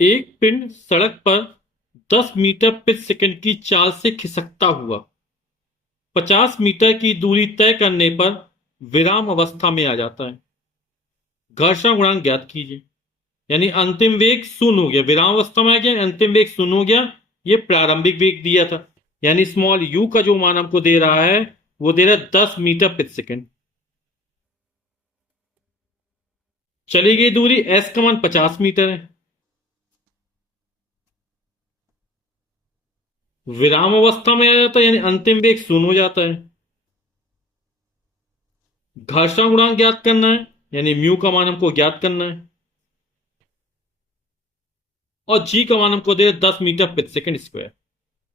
एक पिंड सड़क पर 10 मीटर प्रति सेकंड की चाल से खिसकता हुआ 50 मीटर की दूरी तय करने पर विराम अवस्था में आ जाता है। घर्षण गुणांक ज्ञात कीजिए। यानी अंतिम वेग शून्य हो गया, विराम अवस्था में आ गया, अंतिम वेग शून्य हो गया। ये प्रारंभिक वेग दिया था, यानी स्मॉल यू का जो मान हमको दे रहा है वो दे रहा है 10 मीटर प्रति सेकंड। चली गई दूरी एस का मान 50 मीटर है। विराम अवस्था में आ जाता है, यानी अंतिम वेग शून्य हो जाता है। घर्षण गुणांक ज्ञात करना है, यानी म्यू का मान हमको ज्ञात करना है। और जी का मान हमको दे 10 मीटर प्रति सेकंड स्क्वायर।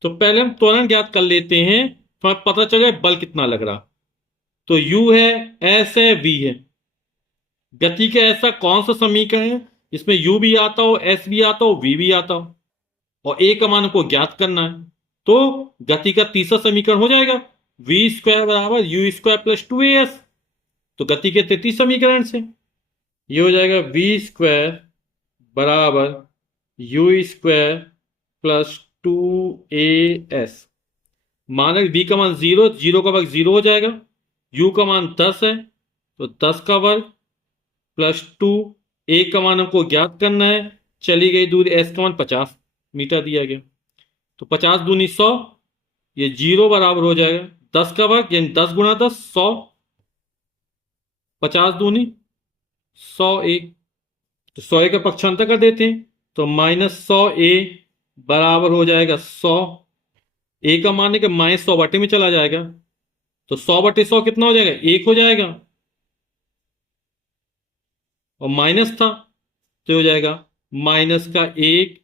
तो पहले हम त्वरण ज्ञात कर लेते हैं, तो हमें पता चले बल कितना लग रहा। तो यू है, एस है, वी है। गति का ऐसा कौन सा समीकरण है इसमें यू भी आता हो, एस भी आता हो, वी भी आता हो, और ए का मान को ज्ञात करना है। तो गति का तीसरा समीकरण हो जाएगा वी स्क्वायर बराबर यू स्क्वायर प्लस 2as। तो गति के तृतीय समीकरण से ये हो जाएगा वी स्क्वायर बराबर यू स्क्वायर प्लस 2as। मानक v का मान 0, 0 का वर्ग 0 हो जाएगा। u का मान 10 है, तो 10 का वर्ग प्लस 2। a का मान हमको ज्ञात करना है। चली गई दूरी s का मान 50 मीटर दिया गया। तो 50 दूनी 100, ये 0 बराबर हो जाएगा 10 का वर्ग, यानी 10 गुणा 10 100। 50 दूनी 100 एक, तो 100 का पक्षांतर कर देते हैं, तो -100a बराबर हो जाएगा 100। ए का मान है कि -100 में चला जाएगा, तो 100/100 कितना हो जाएगा, 1 हो जाएगा। और माइनस था तो हो जाएगा -1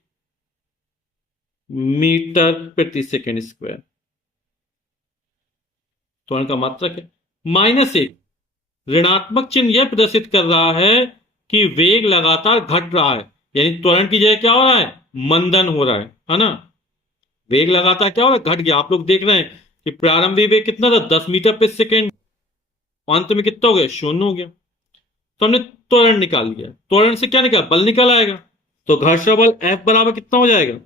मीटर प्रति सेकंड स्क्वायर। त्वरण का मात्रक है। -1 ऋणात्मक चिन्ह यह प्रदर्शित कर रहा है कि वेग लगातार घट रहा है, यानी त्वरण की जगह क्या हो रहा है, मंदन हो रहा है ना। वेग लगातार क्या हो रहा है, घट गया। आप लोग देख रहे हैं कि प्रारंभिक वेग कितना था, 10 मीटर प्रति सेकंड, अंत में कितना हो गया, शून्य हो गया। तो हमने त्वरण निकाल लिया। त्वरण से क्या निकाल, बल निकल आएगा। तो घर्षण बल F बराबर कितना हो जाएगा, ma।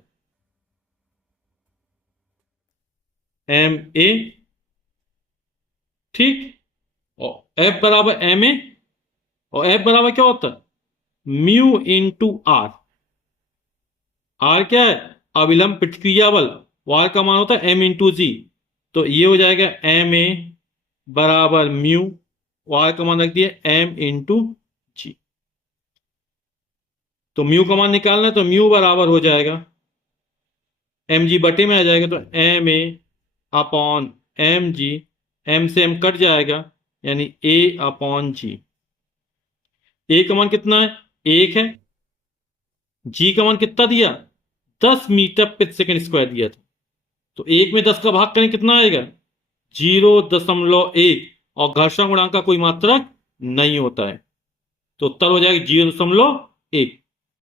ठीक। और F बराबर ma, और F बराबर क्या होता है, म्यू इंटू आर। आर क्या है, अविलंब प्रतिक्रिया बल। आर का मान होता है m इंटू जी। तो ये हो जाएगा ma बराबर म्यू, आर का मान रख दिया m इंटू जी। तो म्यू का मान निकालना है, तो म्यू बराबर हो जाएगा mg बटे में आ जाएगा, तो ma अपॉन mg। m से m कट जाएगा, यानी a अपॉन जी। a का मान कितना है, 1 है। g का मान कितना दिया, 10 मीटर प्रति सेकंड स्क्वायर दिया था। तो 1 में 10 का भाग करें कितना आएगा, 0.1। और घर्षण गुणांक का कोई मात्रक नहीं होता है, तो उत्तर हो जाएगा 0.1।